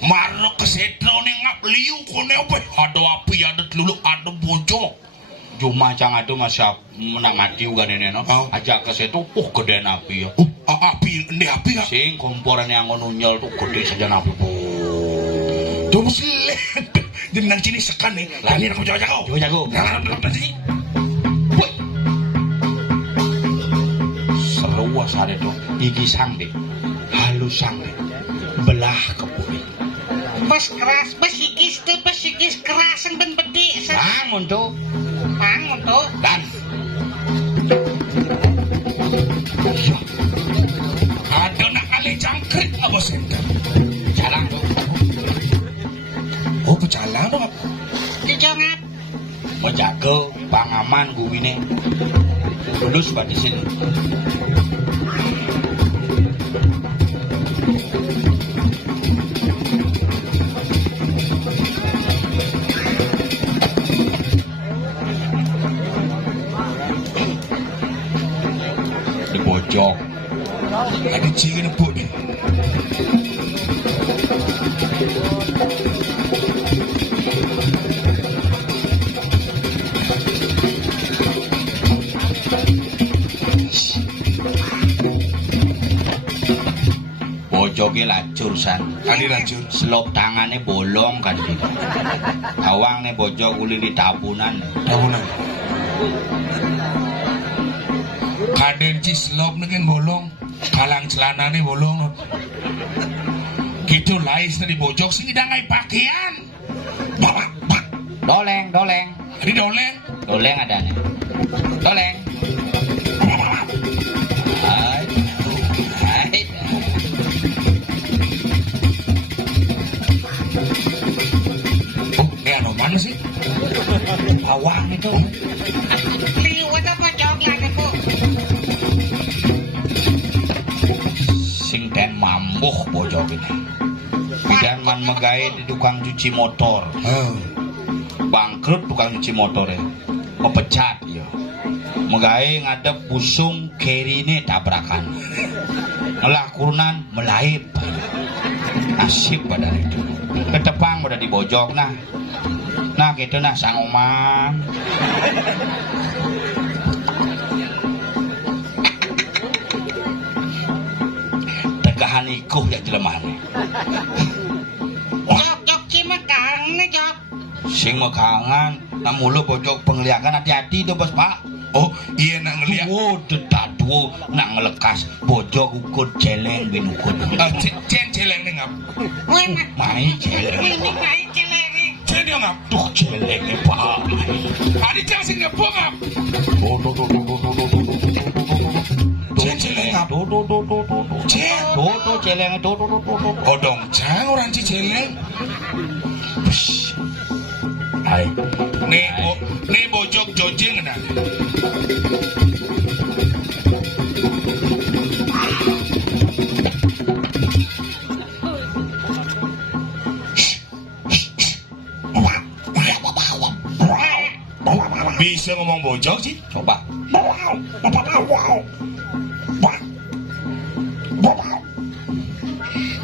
Marno kesetro ning ngap liu kone apa? Ada api, ada teluluk, ada bojok. Cuma cang itu masih menang mati juga nenek no. Oh. Ajak ke situ, gedean api ya. Api, ini api ya? Sing komporan yang ngunyel tuh gede saja api. Tuh mesti jadi nang sini sekan nih. Lani aku jago-jago. Jago-jago. Nah, sini. Woi. Seluas ada tuh gigi sang deh. Halus sang deh. Belah kebuli. Bas keras, bas sikis keras yang ben bedi. Bangun tuh. Bangun tuh. Dan. Ada nak kali jangkrik apa senter? Jalan tuh. Oh, pecalang dong. Dijongap. Menjaga pangaman gue ini. Lulus pada sini. Di pojok. Ada ciri nepuk ni. Pojoknya lacur san. Ada racun. Selop tangannya bolong kan dia. Awangnya pojok uli di tabunan. Tahunan. Kaden cislop ni kan bolong. Kalang celana ni bolong. Gitu lais tadi bojok sini dah ngai pakaian. Bawa. Doleng. Ini doleng. Doleng ada nih. Doleng. Hai. Oh, ni ano mana sih? Awang itu. Liwat apa jawab lagi po. Sing ten mambuh pojok ini. Bidan man megay di tukang cuci motor. Bangkrut tukang cuci motor ya. Mepecat ya. Megay ngadep busung kerine tabrakan. Ngelakunan melaip. Nasib pada itu. Ketepang pada di bojok nah. Nah gitu nah sang oman. Tegahan ikuh ya jelemane. Jok cimakang nih jok. Sing mekangan, nah mulu bojok pengliakan hati-hati tuh bos pak. Oh, iya nak ngeliat. Oh, detadu nak ngelekas bojok ukut celeng bin ukut. Celeng ni ngap. Wena. Mai celeng. Ini kai celeri. Celeng dia ngap. Tuh celengnya pak. Adi jangan sini ngap ngap. Celeng ngap. Tuh celeng tuh. Oh dong, jangan orang celeng. Hai. Ni bojok jojing na. Bisa ngomong bojok sih? Coba.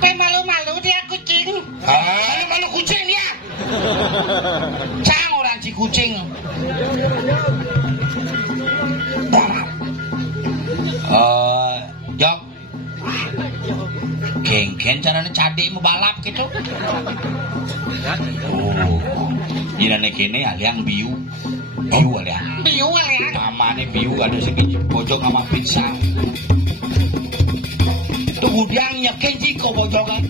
Pe malu-malu dia kucing. Malu kucing dia. Cang orang si kucing. Jok. Kengken caranya cadik mau balap gitu. Oh. Ini kene aliang biu. Biu aliang. Biu ya. Mamane biu ada segi bojok sama pizza. Kemudian nyakin jiko bojokan.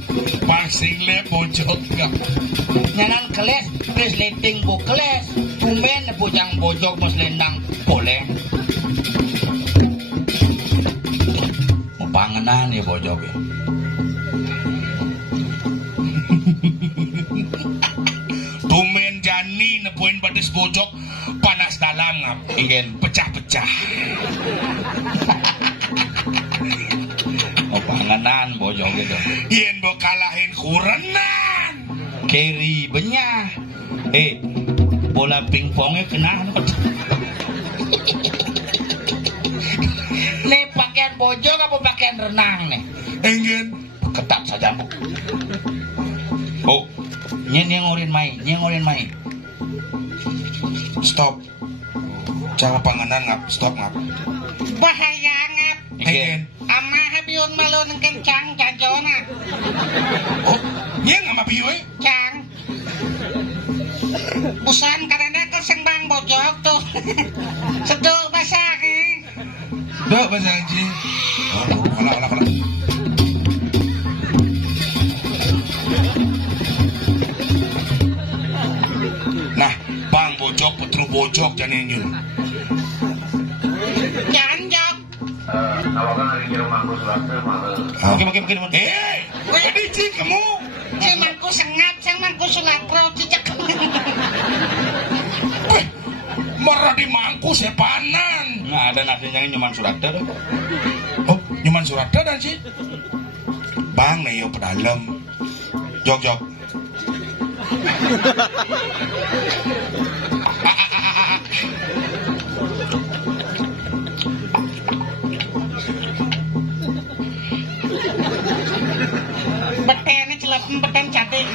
Pasing le bojok ngap. Nyanan keles, keles leting bo keles. Tumben bujang bojok mas lendang boleh. Mau panganan ya bojok ya. Tumen jani nepuin badas bojok panas dalam ngap ingin pecah-pecah. Mau panganan bojok gitu. Yen bo kalahin kurenan. Keri benyah. Bola pingpongnya kena. Nih pakaian bojok apa pakaian renang nih? Ingin Ketat saja bu. Oh, nyengorin mai. stop. Cara panganan ngap, stop ngap. Bahaya ngap. Ingin. Ama habiun malun kencang jajona. Oh, nya ngama piyo Cang. Busan karena kesembang bojok tuh. Sedul basah Dah bahasa Haji. Kalah. Nah, bang bojok, putru bojok jani nyul. Jangan jok. Tawagan hari kira mangku selasa maka. Oke. Tadi cik kamu. Cemangku sengap, cemangku sulakro cicak. Marah di mangku sepanan. Nggak ada nasinya nyuman surata deh. Oh, nyuman surata dan sih. Bang nih yo pedalam. Jok. Beten celep beten cantik.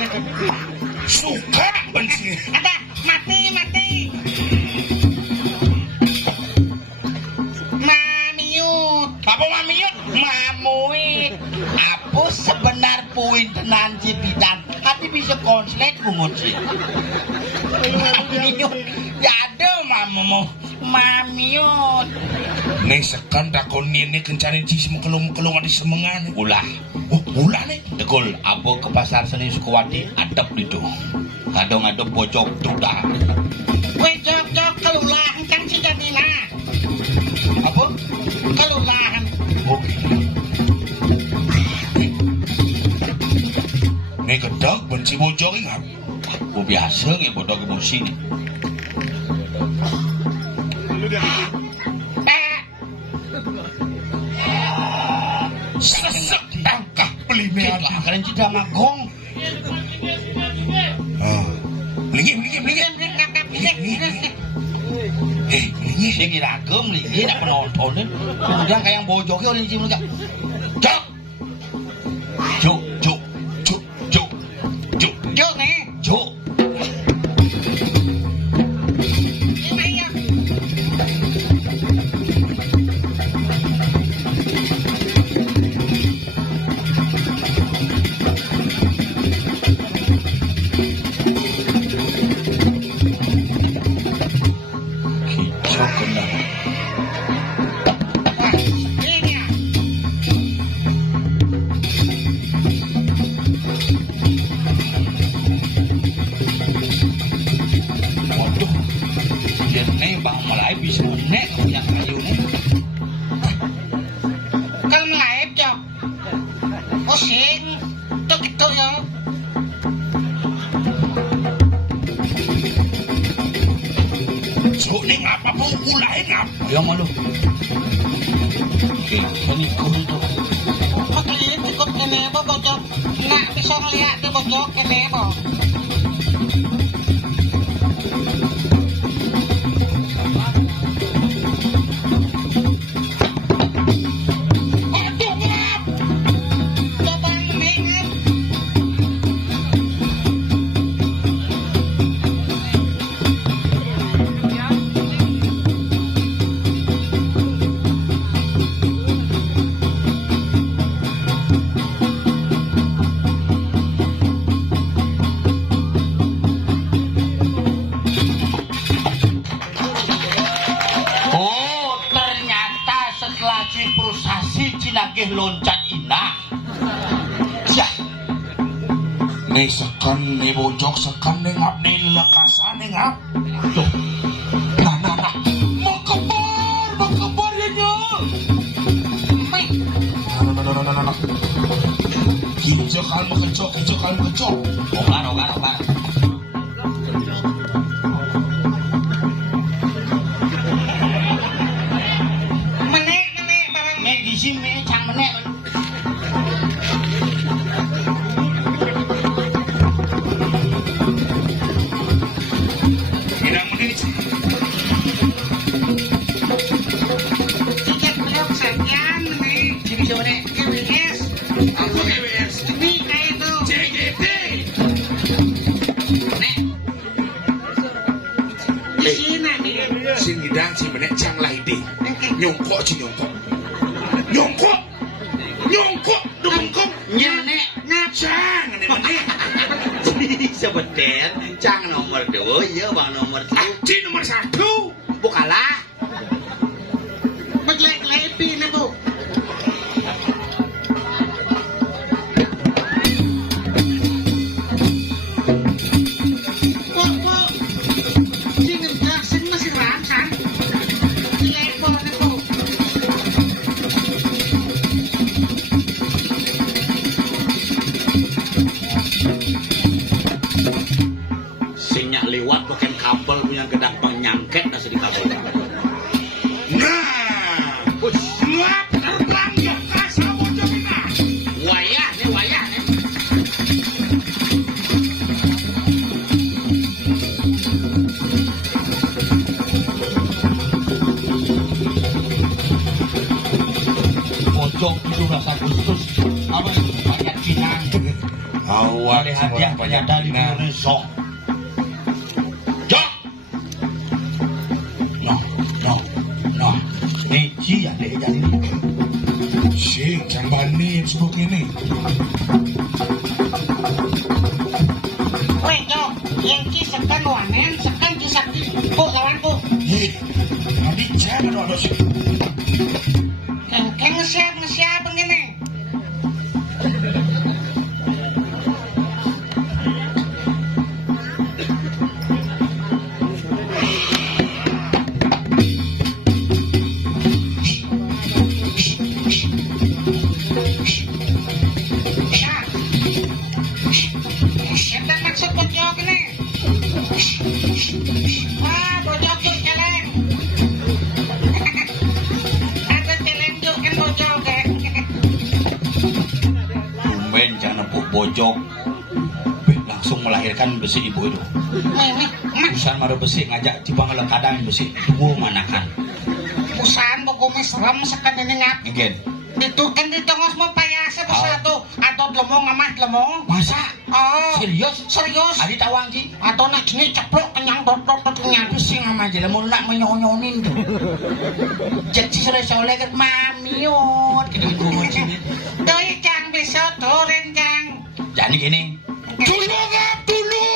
Suka bensin. Ada mati. Mamiut. Apa mamiut? Mamuit. Apa sebenar puin tenan cipidan. Hati bisa konslet bunguci. Mamiut. Jado mamumu. Mamiut. Nih sekan takon ini kencanin cis kelung di semengan. Ulah. Oh, ulah nih. Tekul, abo ke pasar seni Sukawati, adep itu. Ngadep bojok duda. Weh jok kelulah kan si Janina. Apa? Kelulah. Oh, Nih gedek benci bojok ingat. aku biasa nge bodok emosi nih. Sesek tangkah pelime Lah, kalian tidak magong. Lingi. Sing iragem lagi nak penontonin. Kemudian kayak bojoknya orang cium lagi. Juk. Jok nih. Juk. Ini ya. Kicau kena. Ini ya. Waduh. Dia nih bang mulai bisa nek punya kayu nih. Kalau melaip jok. Pusing. Tuh gitu ya. Juk nih ngapa pun ulai ngap. Ayo malu. Oke, ini kudu tuh. Oke, ikut ini apa bojok. Nak bisa ngeliat di bojok ini apa. Aduh ngap. Coba ini kan. Oh, ternyata setelah ciprusasi Cinagih loncat inah. Ya, Nih sekan nih bojok sekan nih ngap nih lekasan nih ngap. tuh. Kinjo kan mekecok. Ogar. Menek barang. Nek di sini cang menek. Tidak menit. Tiket belum sekian menek. Sini siapa nek? GWS. Aku GWS. Ini kayak itu. CGT. Nek. Di sini nih. Sini dan si menek cang laide. Nyongkok. Dukung. Nya nek. Cang ini menek. Sebeten cang nomor 2 ya bang nomor 1 Aci nomor 1. bukalah Beglek-lek nih bu. Kok sini udah sini masih rangsang. Telepon nih bu. sinyak lewat pakai kabel punya gedang penyangket nasi di kabel Nah, ngap terbang ya kasa bocor kita. wayah nih Pojok 17 Agustus. Apa itu? Banyak Pinang. Awak Ada hadiah banyak dari Indonesia. Jok. No. Neci ya deh jadi. Sing jambani sebut ini. Weh jom, yang ci sekan wanen, sekan ci sakti. Bu lawanku. Tadi jangan ada sih. Kengkeng ngesiap begini. Kita maksud bojok ini. Wah, bojok tuh celeng. Ada celeng tuh kan bojok kan. Tumben jangan nepuk bojok. Langsung melahirkan besi ibu itu. Mimi, mak, Urusan mara besi ngajak cipang lekadang besi. Tunggu manakan. usahan bogome serem sekan ini ngap. Mungkin. Itu kan ditongos mau payase bersatu. Atau lemong amah lemong. Masa? Oh, Serius? serius. Adi tawang sih. Atau nak jenis ceplok kenyang dot kenyang. Pusing sama aja lah, mau nak menyonyonin tuh. Jadi sore-sore kan mamiot. Gitu gue sini. Doi cang bisa turun cang. Jadi gini. Dulu ngap dulu.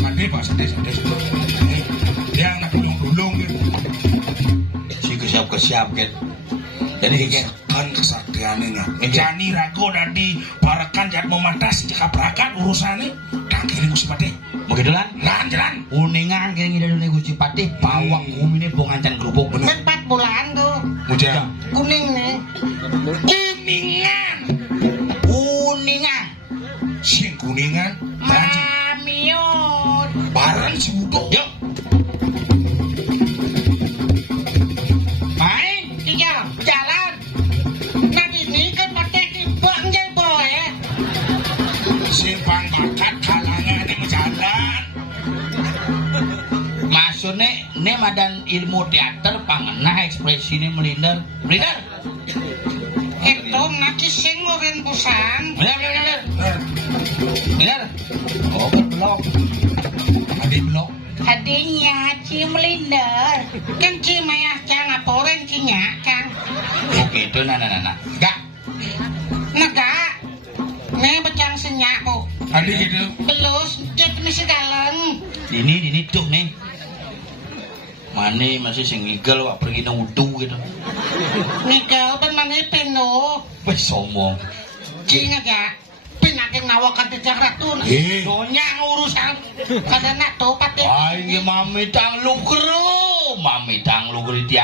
Mandi pak santai. Dia anak dulung gitu. Si kesiap kan. Jadi gini. Kan kesaktiannya nggak. Iya. Jani rago dan di parakan jangan memantas jika berakan urusannya. Dan kiri gusi pati. Begitu lan. Jalan. Kuningan kini dari dunia Gusti Patih. Pawang bumi ini bongancan kerupuk. Bener. 4 bulan tuh. Mujang. Kuning nih. Kuningan. Kuningan. Sing kuningan. Berarti Mamiot. barang si budok. Yuk. Main. Iya, jalan. Nah ini kan pakai kibang jay boy. Simpang bakat kalangan ini jalan. Maksudnya ini madan ilmu teater pangenah ekspresi ini melindar. Itu nanti sing ngurin busan. Bener. Oh, blok. Ada blok. Adanya Ci Melinda. Kan cimayah cang aporen cinya cang. Oke, itu nah. Gak. Naga. Nih becang senyak kok. Adik gitu. Belus, jet misi dalam. Ini tuh nih. Mane masih sing igel wak pergi nang udu gitu. Nikel ben mani pino. Wes sombong. Cing aja. Pinakin nawakan tijak ratun. Donya urusan. Kada nak to pati. Ay, mami tang lukro. Mami tang lukro di